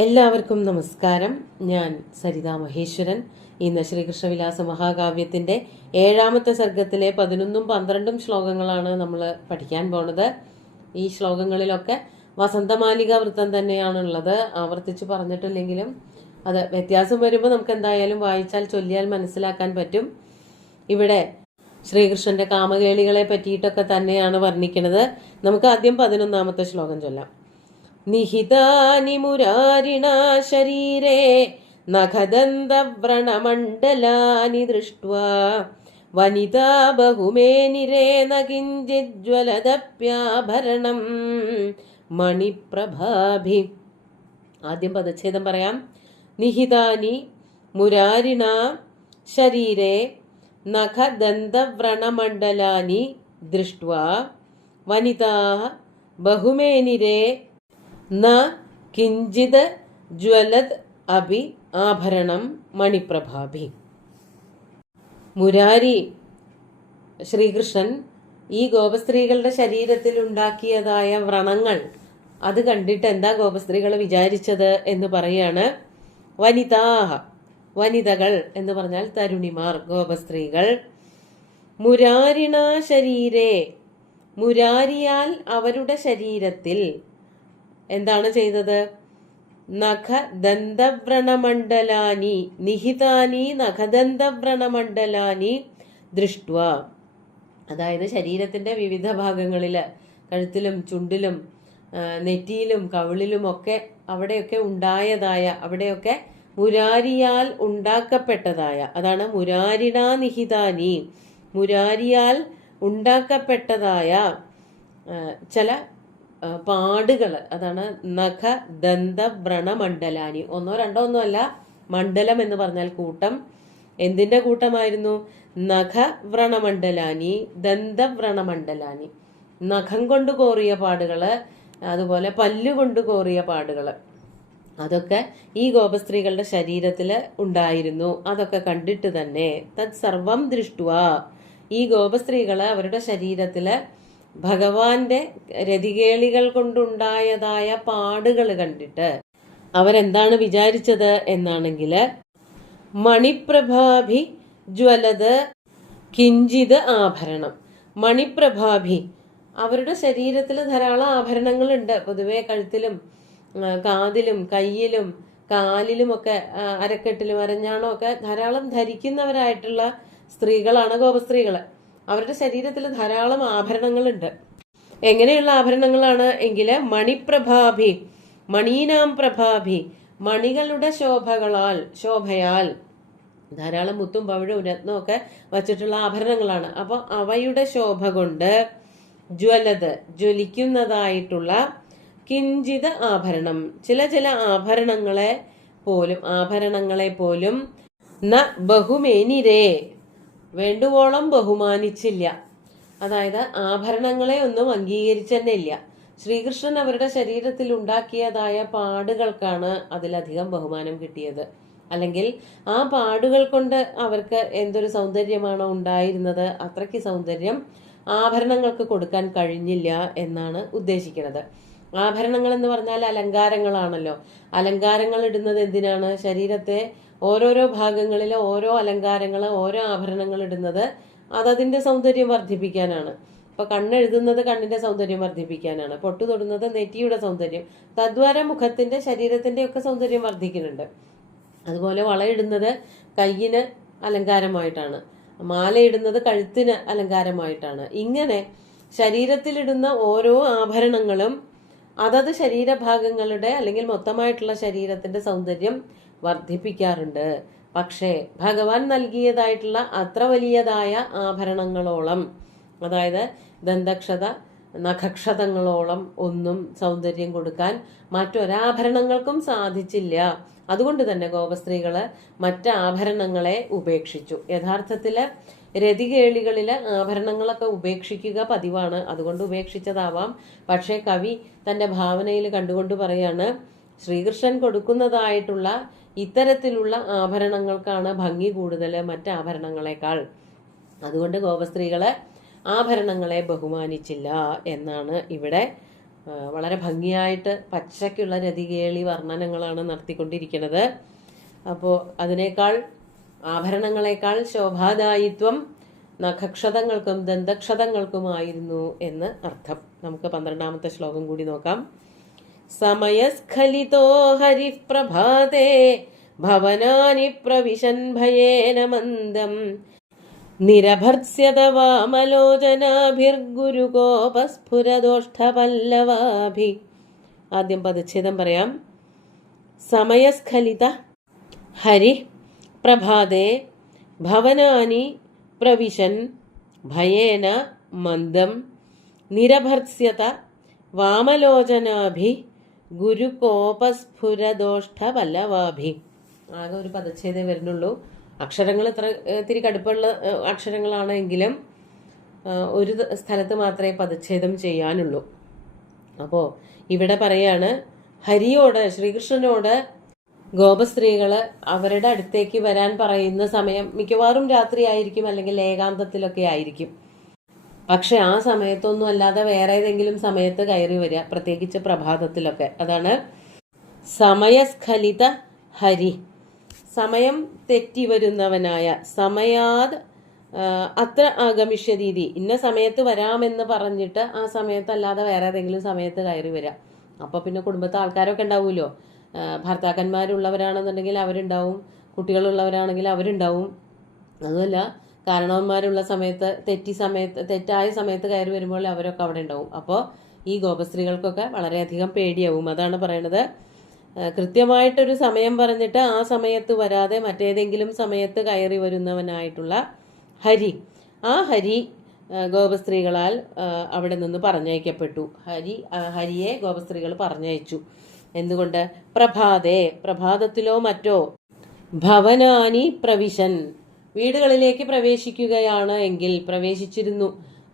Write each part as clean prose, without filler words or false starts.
എല്ലാവർക്കും നമസ്കാരം. ഞാൻ സരിതാ മഹേശ്വരൻ. ഇന്ന് ശ്രീകൃഷ്ണവിലാസ മഹാകാവ്യത്തിന്റെ 7ാമത്തെ സർഗത്തിലെ 11ഉം 12ഉം ശ്ലോകങ്ങളാണ് നമ്മൾ പഠിക്കാൻ പോണത്. ഈ ശ്ലോകങ്ങളിലൊക്കെ വസന്തമാലിക വൃത്തം തന്നെയാണുള്ളത്. ആവർത്തിച്ച് പറഞ്ഞിട്ടില്ലെങ്കിലും അത് വ്യത്യാസം വരുമ്പോൾ നമുക്ക് എന്തായാലും വായിച്ചാൽ ചൊല്ലിയാൽ മനസ്സിലാക്കാൻ പറ്റും. ഇവിടെ ശ്രീകൃഷ്ണന്റെ കാമകേളികളെ പറ്റിയിട്ടൊക്കെ തന്നെയാണ് വർണ്ണിക്കുന്നത്. നമുക്ക് ആദ്യം 11ാമത്തെ ശ്ലോകം ചൊല്ലാം. നിഹിതാനി മുരാരിണാ ശരീരേ നഖദന്തവ്രണമണ്ഡലാനി ദൃഷ്ട്വാ വനിതാ ബഹുമേനിരേ ന കിഞ്ചിജ്വലദപ്യാഭരണം മണിപ്രഭാഭി. ആദ്യം പദച്ഛേദം പറയാം. നിഹിതാനി മുരാരിണാ ശരീരേ നഖദന്തവ്രണമണ്ഡലാനി ദൃഷ്ട്വാ വനിതാ ബഹുമേനിരേ ന കിഞ്ചിത് ജ്വലത് അഭി ആഭരണം മണിപ്രഭാഭി. മുരാരി ശ്രീകൃഷ്ണൻ ഈ ഗോപസ്ത്രീകളുടെ ശരീരത്തിൽ ഉണ്ടാക്കിയതായ വ്രണങ്ങൾ അത് കണ്ടിട്ട് എന്താ ഗോപസ്ത്രീകൾ വിചാരിച്ചത് എന്ന് പറയാണ്. വനിതാഹ, വനിതകൾ എന്ന് പറഞ്ഞാൽ തരുണിമാർ, ഗോപസ്ത്രീകൾ. മുരാരിണാ ശരീരേ, മുരാരിയാൽ അവരുടെ ശരീരത്തിൽ എന്താണ് ചെയ്തത്? നഖദന്തവ്രണമണ്ഡലാനി, നിഹിതാനി നഖദന്തവ്രണമണ്ഡലാനി ദൃഷ്ട്വ. അതായത് ശരീരത്തിന്റെ വിവിധ ഭാഗങ്ങളില്, കഴുത്തിലും ചുണ്ടിലും നെറ്റിയിലും കവിളിലും ഒക്കെ അവിടെയൊക്കെ ഉണ്ടായതായ, അവിടെയൊക്കെ മുരാരിയാൽ ഉണ്ടാക്കപ്പെട്ടതായ, അതാണ് മുരാരിണാ നിഹിതാനി, മുരാരിയാൽ ഉണ്ടാക്കപ്പെട്ടതായ ചില പാടുകൾ, അതാണ് നഖ ദന്ത വ്രണമണ്ഡലാനി. ഒന്നോ രണ്ടോ ഒന്നുമല്ല, മണ്ഡലം എന്ന് പറഞ്ഞാൽ കൂട്ടം. എന്തിന്റെ കൂട്ടമായിരുന്നു? നഖ വ്രണമണ്ഡലാനി, ദന്തവ്രണമണ്ഡലാനി. നഖം കൊണ്ട് കോറിയ പാടുകള്, അതുപോലെ പല്ലുകൊണ്ട് കോറിയ പാടുകള്, അതൊക്കെ ഈ ഗോപസ്ത്രീകളുടെ ശരീരത്തില് ഉണ്ടായിരുന്നു. അതൊക്കെ കണ്ടിട്ട് തന്നെ തത് സർവം ദൃഷ്ടുവ, ഈ ഗോപസ്ത്രീകള് അവരുടെ ശരീരത്തില് ഭഗവാന്റെ രതികേളികൾ കൊണ്ടുണ്ടായതായ പാടുകൾ കണ്ടിട്ട് അവരെന്താണ് വിചാരിച്ചത് എന്നാണെങ്കിൽ, മണിപ്രഭാഭി ജ്വലത് കിഞ്ചിത് ആഭരണം. മണിപ്രഭാഭി, അവരുടെ ശരീരത്തിൽ ധാരാളം ആഭരണങ്ങളുണ്ട്. പൊതുവെ കഴുത്തിലും കാതിലും കയ്യിലും കാലിലുമൊക്കെ അരക്കെട്ടിലും അരഞ്ഞാണോ ഒക്കെ ധാരാളം ധരിക്കുന്നവരായിട്ടുള്ള സ്ത്രീകളാണ് ഗോപസ്ത്രീകള്. അവരുടെ ശരീരത്തിൽ ധാരാളം ആഭരണങ്ങളുണ്ട്. എങ്ങനെയുള്ള ആഭരണങ്ങളാണ് എങ്കിൽ, മണിപ്രഭാഭി, മണീനാം പ്രഭാഭി, മണികളുടെ ശോഭയാൽ ധാരാളം മുത്തും പവിഴവും രത്നവും ഒക്കെ വച്ചിട്ടുള്ള ആഭരണങ്ങളാണ്. അപ്പൊ അവയുടെ ശോഭ കൊണ്ട് ജ്വലത്, ജ്വലിക്കുന്നതായിട്ടുള്ള കിഞ്ചിത് ആഭരണം, ചില ആഭരണങ്ങളെ പോലും ന ബഹുമേനിരേ, വേണ്ടുവോളം ബഹുമാനിച്ചില്ല. അതായത് ആഭരണങ്ങളെ ഒന്നും അംഗീകരിച്ചെന്നെ ഇല്ല. ശ്രീകൃഷ്ണൻ അവരുടെ ശരീരത്തിൽ ഉണ്ടാക്കിയതായ പാടുകൾക്കാണ് അതിലധികം ബഹുമാനം കിട്ടിയത്. അല്ലെങ്കിൽ ആ പാടുകൾ കൊണ്ട് അവർക്ക് എന്തൊരു സൗന്ദര്യമാണോ ഉണ്ടായിരുന്നത്, അത്രയ്ക്ക് സൗന്ദര്യം ആഭരണങ്ങൾക്ക് കൊടുക്കാൻ കഴിഞ്ഞില്ല എന്നാണ് ഉദ്ദേശിക്കുന്നത്. ആഭരണങ്ങൾ എന്ന് പറഞ്ഞാൽ അലങ്കാരങ്ങളാണല്ലോ. അലങ്കാരങ്ങൾ ഇടുന്നത് എന്തിനാണ്? ശരീരത്തെ ഓരോരോ ഭാഗങ്ങളിലെ ഓരോ അലങ്കാരങ്ങൾ, ഓരോ ആഭരണങ്ങൾ ഇടുന്നത് അതതിന്റെ സൗന്ദര്യം വർദ്ധിപ്പിക്കാനാണ്. ഇപ്പൊ കണ്ണെഴുതുന്നത് കണ്ണിന്റെ സൗന്ദര്യം വർദ്ധിപ്പിക്കാനാണ്. പൊട്ടു തൊടുന്നത് നെറ്റിയുടെ സൗന്ദര്യം. തദ്വാര മുഖത്തിന്റെ, ശരീരത്തിന്റെ ഒക്കെ സൗന്ദര്യം വർദ്ധിക്കുന്നുണ്ട്. അതുപോലെ വളയിടുന്നത് കയ്യിന് അലങ്കാരമായിട്ടാണ്, മാലയിടുന്നത് കഴുത്തിന് അലങ്കാരമായിട്ടാണ്. ഇങ്ങനെ ശരീരത്തിലിടുന്ന ഓരോ ആഭരണങ്ങളും അതത് ശരീരഭാഗങ്ങളുടെ അല്ലെങ്കിൽ മൊത്തമായിട്ടുള്ള ശരീരത്തിന്റെ സൗന്ദര്യം വർദ്ധിപ്പിക്കാറുണ്ട്. പക്ഷേ ഭഗവാൻ നൽകിയതായിട്ടുള്ള അത്ര വലിയതായ ആഭരണങ്ങളോളം, അതായത് ദന്തക്ഷത നഖക്ഷതങ്ങളോളം ഒന്നും സൗന്ദര്യം കൊടുക്കാൻ മറ്റൊരാഭരണങ്ങൾക്കും സാധിച്ചില്ല. അതുകൊണ്ട് തന്നെ ഗോപസ്ത്രീകള് മറ്റ് ആഭരണങ്ങളെ ഉപേക്ഷിച്ചു. യഥാർത്ഥത്തില് രതികേളികളില് ആഭരണങ്ങളൊക്കെ ഉപേക്ഷിക്കുക പതിവാണ്, അതുകൊണ്ട് ഉപേക്ഷിച്ചതാവാം. പക്ഷേ കവി തന്റെ ഭാവനയിൽ കണ്ടുകൊണ്ട് പറയാണ്, ശ്രീകൃഷ്ണൻ കൊടുക്കുന്നതായിട്ടുള്ള ഇത്തരത്തിലുള്ള ആഭരണങ്ങൾക്കാണ് ഭംഗി കൂടുതൽ മറ്റാഭരണങ്ങളെക്കാൾ. അതുകൊണ്ട് ഗോപസ്ത്രീകള് ആഭരണങ്ങളെ ബഹുമാനിച്ചില്ല എന്നാണ് ഇവിടെ വളരെ ഭംഗിയായിട്ട് പച്ചയ്ക്കുള്ള രതികേളി വർണ്ണനങ്ങളാണ് നടത്തിക്കൊണ്ടിരിക്കുന്നത്. അപ്പോൾ അതിനേക്കാൾ ആഭരണങ്ങളെക്കാൾ ശോഭാദായിത്വം നഖക്ഷതങ്ങൾക്കും ദന്തക്ഷതങ്ങൾക്കുമായിരുന്നു എന്ന് അർത്ഥം. നമുക്ക് 12ാമത്തെ ശ്ലോകം കൂടി നോക്കാം. സമയസ്ഖലിതോ ഹരിഃ പ്രഭാതേ ഭവനാനി പ്രവിശൻ ഭയേന മന്ദം നിരഭർസ്യത വാമലോചനാഭിർഗുരുകോപസ്ഫുരദോഷ്ഠപല്ലവാഭി. ആദ്യം പദച്ഛേദം പറയാം. സമയസ്ഖലിത ഹരി പ്രഭാതേ ഭവനാനി പ്രവിശൻ ഭയേന മന്ദം നിരഭർസ്യത വാമലോചനാഭി ഗുരുകോപസ്ഫുരദോഷ്ഠപല്ലവാഭി. ആകെ ഒരു പദച്ഛേദേ വരുന്നുള്ളൂ. അക്ഷരങ്ങൾ ഇത്തിരി കടുപ്പുള്ള അക്ഷരങ്ങളാണെങ്കിലും ഒരു സ്ഥലത്ത് മാത്രമേ പദച്ഛേദം ചെയ്യാനുള്ളൂ. അപ്പോൾ ഇവിടെ പറയാണ്, ഹരിയോട്, ശ്രീകൃഷ്ണനോട് ഗോപസ്ത്രീകള് അവരുടെ അടുത്തേക്ക് വരാൻ പറയുന്ന സമയം മിക്കവാറും രാത്രി ആയിരിക്കും, അല്ലെങ്കിൽ ഏകാന്തത്തിലൊക്കെ ആയിരിക്കും. പക്ഷെ ആ സമയത്തൊന്നും അല്ലാതെ വേറെ ഏതെങ്കിലും സമയത്ത് കയറി വരിക, പ്രത്യേകിച്ച് പ്രഭാതത്തിലൊക്കെ. അതാണ് സമയസ്ഖലിത ഹരി. സമയം തെറ്റി വരുന്നവനായ, സമയാത് അത്ര ആഗമിഷ്യതീതി, ഇന്ന സമയത്ത് വരാമെന്ന് പറഞ്ഞിട്ട് ആ സമയത്തല്ലാതെ വേറെ ഏതെങ്കിലും സമയത്ത് കയറി വരിക. അപ്പൊ പിന്നെ കുടുംബത്തെ ആൾക്കാരൊക്കെ ഉണ്ടാവുമല്ലോ. ഭർത്താക്കന്മാരുള്ളവരാണെന്നുണ്ടെങ്കിൽ അവരുണ്ടാവും, കുട്ടികളുള്ളവരാണെങ്കിൽ അവരുണ്ടാവും. അതുമല്ല, കാരണവന്മാരുള്ള സമയത്ത് തെറ്റായ സമയത്ത് കയറി വരുമ്പോൾ അവരൊക്കെ അവിടെ ഉണ്ടാവും. അപ്പോൾ ഈ ഗോപസ്ത്രീകൾക്കൊക്കെ വളരെയധികം പേടിയാവും. അതാണ് പറയണത്, കൃത്യമായിട്ടൊരു സമയം പറഞ്ഞിട്ട് ആ സമയത്ത് വരാതെ മറ്റേതെങ്കിലും സമയത്ത് കയറി വരുന്നവനായിട്ടുള്ള ഹരി. ആ ഹരി ഗോപസ്ത്രീകളാൽ അവിടെ നിന്ന് പറഞ്ഞയക്കപ്പെട്ടു. ഹരിയെ ഗോപസ്ത്രീകൾ പറഞ്ഞയച്ചു. എന്തുകൊണ്ട്? പ്രഭാതേ, പ്രഭാതത്തിലോ മറ്റോ, ഭവനാനി പ്രവിശൻ, വീടുകളിലേക്ക് പ്രവേശിക്കുകയാണ് എങ്കിൽ, പ്രവേശിച്ചിരുന്നു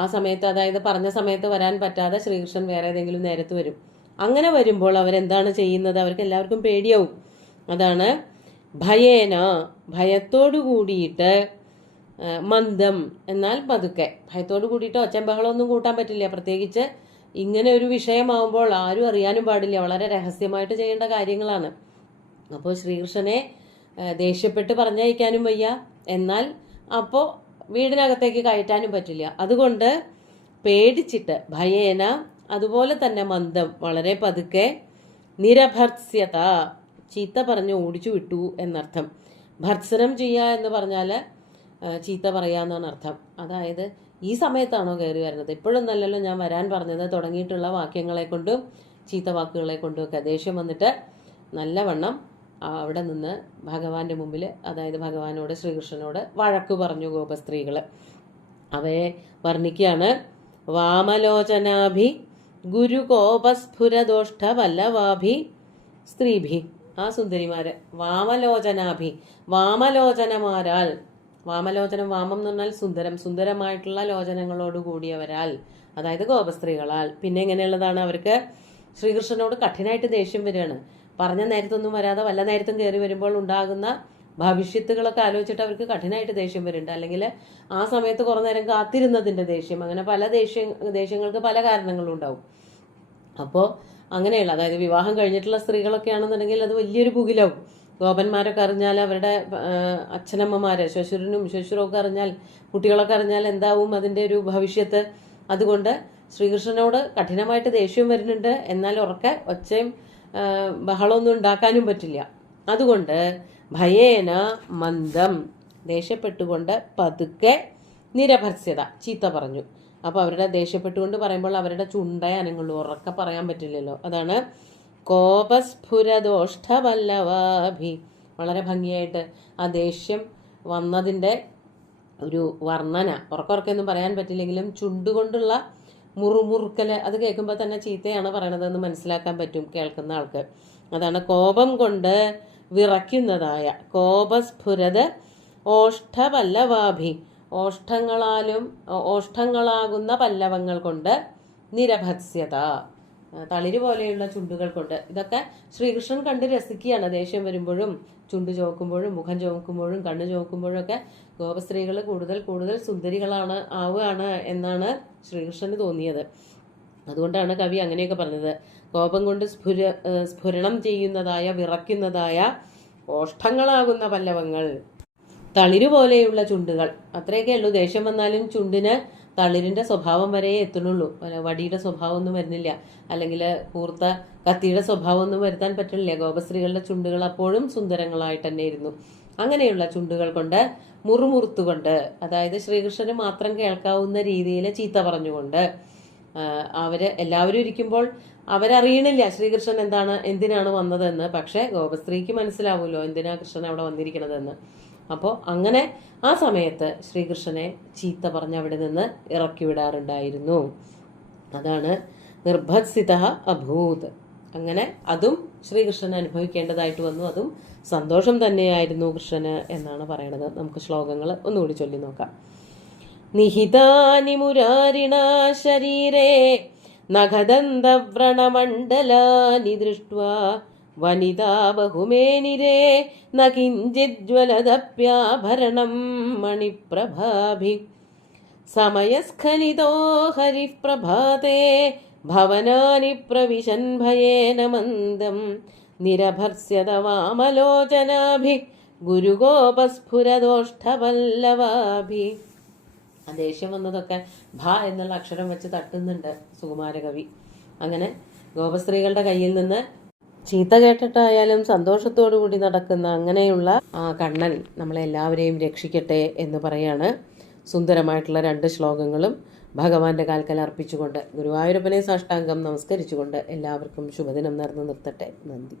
ആ സമയത്ത്, അതായത് പറഞ്ഞ സമയത്ത് വരാൻ പറ്റാതെ ശ്രീകൃഷ്ണൻ വേറെ ഏതെങ്കിലും നേരത്ത് വരും. അങ്ങനെ വരുമ്പോൾ അവരെന്താണ് ചെയ്യുന്നത്? അവർക്ക് എല്ലാവർക്കും പേടിയാവും. അതാണ് ഭയേന, ഭയത്തോടു കൂടിയിട്ട്, മന്ദം എന്നാൽ പതുക്കെ. ഭയത്തോടു കൂടിയിട്ട് ഒച്ചമ്പഹളമൊന്നും കൂട്ടാൻ പറ്റില്ല. പ്രത്യേകിച്ച് ഇങ്ങനെ ഒരു വിഷയമാവുമ്പോൾ ആരും അറിയാനും പാടില്ല. വളരെ രഹസ്യമായിട്ട് ചെയ്യേണ്ട കാര്യങ്ങളാണ്. അപ്പോൾ ശ്രീകൃഷ്ണനെ ദേഷ്യപ്പെട്ട് പറഞ്ഞയക്കാനും വയ്യ, എന്നാൽ അപ്പോൾ വീടിനകത്തേക്ക് കയറ്റാനും പറ്റില്ല. അതുകൊണ്ട് പേടിച്ചിട്ട്, ഭയേന, അതുപോലെ തന്നെ മന്ദം, വളരെ പതുക്കെ, നിരഭർസ്യത, ചീത്ത പറഞ്ഞ് ഓടിച്ചു വിട്ടു എന്നർത്ഥം. ഭർസനം ചെയ്യുക എന്ന് പറഞ്ഞാൽ ചീത്ത പറയാന്നാണ് അർത്ഥം. അതായത് ഈ സമയത്താണോ കയറി വരുന്നത്, ഇപ്പോഴൊന്നല്ലല്ലോ ഞാൻ വരാൻ പറഞ്ഞത്, തുടങ്ങിയിട്ടുള്ള വാക്യങ്ങളെ കൊണ്ടും ചീത്ത വാക്കുകളെ കൊണ്ടും ഒക്കെ ദേഷ്യം വന്നിട്ട് നല്ലവണ്ണം അവിടെ നിന്ന് ഭഗവാന്റെ മുമ്പിൽ, അതായത് ഭഗവാനോട്, ശ്രീകൃഷ്ണനോട് വഴക്കു പറഞ്ഞു ഗോപസ്ത്രീകൾ. അവയെ വർണ്ണിക്കുകയാണ്. വാമലോചനാഭി ഗുരുകോപസ്ഫുരദോഷ്ഠ വല്ലവാഭി സ്ത്രീഭി. ആ സുന്ദരിമാര്, വാമലോചനാഭി, വാമലോചനമാരാൽ, വാമലോചനം, വാമം എന്ന് പറഞ്ഞാൽ സുന്ദരം, സുന്ദരമായിട്ടുള്ള ലോചനങ്ങളോട് കൂടിയവരാൽ, അതായത് ഗോപസ്ത്രീകളാൽ. പിന്നെ എങ്ങനെയുള്ളതാണ്? അവർക്ക് ശ്രീകൃഷ്ണനോട് കഠിനമായിട്ട് ദേഷ്യം വരികയാണ്. പറഞ്ഞ നേരത്തൊന്നും വരാതെ വല്ല നേരത്തും കയറി വരുമ്പോൾ ഉണ്ടാകുന്ന ഭവിഷ്യത്തുകളൊക്കെ ആലോചിച്ചിട്ട് അവർക്ക് കഠിനമായിട്ട് ദേഷ്യം വരുന്നുണ്ട്. അല്ലെങ്കിൽ ആ സമയത്ത് കുറേ നേരം കാത്തിരുന്നതിൻ്റെ ദേഷ്യം, അങ്ങനെ പല ദേഷ്യങ്ങൾക്ക് പല കാരണങ്ങളും ഉണ്ടാവും. അപ്പോൾ അങ്ങനെയുള്ള, അതായത് വിവാഹം കഴിഞ്ഞിട്ടുള്ള സ്ത്രീകളൊക്കെ ആണെന്നുണ്ടെങ്കിൽ അത് വലിയൊരു പുകിലാവും. ഗോപന്മാരൊക്കെ അറിഞ്ഞാൽ, അവരുടെ അച്ഛനമ്മമാരെ, ശ്വശുരൊക്കെ അറിഞ്ഞാൽ, കുട്ടികളൊക്കെ അറിഞ്ഞാൽ എന്താവും അതിൻ്റെ ഒരു ഭവിഷ്യത്ത്. അതുകൊണ്ട് ശ്രീകൃഷ്ണനോട് കഠിനമായിട്ട് ദേഷ്യം വരുന്നുണ്ട്, എന്നാൽ ഉറക്കെ ഒച്ചയും ബഹളമൊന്നും ഉണ്ടാക്കാനും പറ്റില്ല. അതുകൊണ്ട് ഭയേന മന്ദം, ദേഷ്യപ്പെട്ടുകൊണ്ട് പതുക്കെ, നിരഭർസ്യത, ചീത്ത പറഞ്ഞു. അപ്പോൾ അവരുടെ ദേഷ്യപ്പെട്ടുകൊണ്ട് പറയുമ്പോൾ അവരുടെ ചുണ്ടേ അനങ്ങുള്ളൂ, ഉറക്കെ പറയാൻ പറ്റില്ലല്ലോ. അതാണ് കോപസ്ഫുരദോഷ്ഠപല്ലവാഭി. വളരെ ഭംഗിയായിട്ട് ആ ദേഷ്യം വന്നതിൻ്റെ ഒരു വർണ്ണന, ഉറക്കൊന്നും പറയാൻ പറ്റില്ലെങ്കിലും ചുണ്ടുകൊണ്ടുള്ള മുറുമുറുക്കല്, അത് കേൾക്കുമ്പോൾ തന്നെ ചീത്തയാണ് പറയണതെന്ന് മനസ്സിലാക്കാൻ പറ്റും കേൾക്കുന്ന ആൾക്ക്. അതാണ് കോപം കൊണ്ട് വിറയ്ക്കുന്നതായ, കോപസ്ഫുരത് ഓഷ്ഠപല്ലവാഭി, ഓഷ്ഠങ്ങളാകുന്ന പല്ലവങ്ങൾ കൊണ്ട്, നിരഭത്സ്യത, തളിര് പോലെയുള്ള ചുണ്ടുകൾ കൊണ്ട്. ഇതൊക്കെ ശ്രീകൃഷ്ണൻ കണ്ട് രസിക്കുകയാണ്. ദേഷ്യം വരുമ്പോഴും, ചുണ്ട് ചോക്കുമ്പോഴും, മുഖം ചോക്കുമ്പോഴും, കണ്ണ് ചോക്കുമ്പോഴും ഒക്കെ ഗോപസ്ത്രീകൾ കൂടുതൽ കൂടുതൽ സുന്ദരികളാവുകയാണ് എന്നാണ് ശ്രീകൃഷ്ണന് തോന്നിയത്. അതുകൊണ്ടാണ് കവി അങ്ങനെയൊക്കെ പറഞ്ഞത്. കോപം കൊണ്ട് സ്ഫുരണം ചെയ്യുന്നതായ, വിറയ്ക്കുന്നതായ ഓഷ്ഠങ്ങളാകുന്ന പല്ലവങ്ങൾ, തളിരുപോലെയുള്ള ചുണ്ടുകൾ. അത്രയൊക്കെ ഉള്ളൂ. ദേഷ്യം വന്നാലും ചുണ്ടിന് തളിരിന്റെ സ്വഭാവം വരെ എത്തുന്നുള്ളൂ. വടിയുടെ സ്വഭാവം ഒന്നും വരുന്നില്ല, അല്ലെങ്കിൽ കൂർത്ത കത്തിയുടെ സ്വഭാവം ഒന്നും വരുത്താൻ പറ്റില്ല. ഗോപസ്ത്രീകളുടെ ചുണ്ടുകൾ അപ്പോഴും സുന്ദരങ്ങളായിട്ട് തന്നെ ഇരുന്നു. അങ്ങനെയുള്ള ചുണ്ടുകൾ കൊണ്ട് മുറുമുറുത്തുകൊണ്ട്, അതായത് ശ്രീകൃഷ്ണന് മാത്രം കേൾക്കാവുന്ന രീതിയിൽ ചീത്ത പറഞ്ഞുകൊണ്ട്, എല്ലാവരും ഇരിക്കുമ്പോൾ അവരറിയണില്ല ശ്രീകൃഷ്ണൻ എന്തിനാണ് വന്നതെന്ന്. പക്ഷെ ഗോപസ്ത്രീക്ക് മനസ്സിലാവുമല്ലോ എന്തിനാ കൃഷ്ണൻ അവിടെ വന്നിരിക്കണതെന്ന്. അപ്പോൾ അങ്ങനെ ആ സമയത്ത് ശ്രീകൃഷ്ണനെ ചീത്ത പറഞ്ഞ് അവിടെ നിന്ന് ഇറക്കി വിടാറുണ്ടായിരുന്നു. അതാണ് നിർഭത്സിത അഭൂത്. അങ്ങനെ അതും ശ്രീകൃഷ്ണൻ അനുഭവിക്കേണ്ടതായിട്ട് വന്നു. അതും സന്തോഷം തന്നെയായിരുന്നു കൃഷ്ണന് എന്നാണ് പറയണത്. നമുക്ക് ശ്ലോകങ്ങൾ ഒന്നുകൂടി ചൊല്ലി നോക്കാം. നിഹിതാനി മുരാരിണ ശരീരേ നഖദന്തവ്രണമണ്ഡലാനി ദൃഷ്ട്വാ വനിതാ ബഹുമേനിരേ ന കിഞ്ചിജ്വലദപ്യാഭരണം മണിപ്രഭാഭി സമയസ്ഖലിതോ ഹരിഃ പ്രഭാതേ ഭവനാനി പ്രവിശൻ ഭയേന മന്ദം നിരഭർസ്യത വാമലോചനാഭി ഗുരുഗോപസ്ഫുരദോഷ്ഠപല്ലവാഭി. ദേഷ്യം വന്നതൊക്കെ ഭ എന്നുള്ള അക്ഷരം വെച്ച് തട്ടുന്നുണ്ട് സുകുമാരകവി. അങ്ങനെ ഗോപസ്ത്രീകളുടെ കയ്യിൽ നിന്ന് ചീത്ത കേട്ടിട്ടായാലും സന്തോഷത്തോടു കൂടി നടക്കുന്ന അങ്ങനെയുള്ള ആ കണ്ണൻ നമ്മളെല്ലാവരെയും രക്ഷിക്കട്ടെ എന്ന് പറയാണ്. സുന്ദരമായിട്ടുള്ള 2 ശ്ലോകങ്ങളും ഭഗവാന്റെ കാൽക്കൽ അർപ്പിച്ചുകൊണ്ട്, ഗുരുവായൂരപ്പനെ സാഷ്ടാംഗം നമസ്കരിച്ചുകൊണ്ട് എല്ലാവർക്കും ശുഭദിനം നേർന്നു നിർത്തട്ടെ. നന്ദി.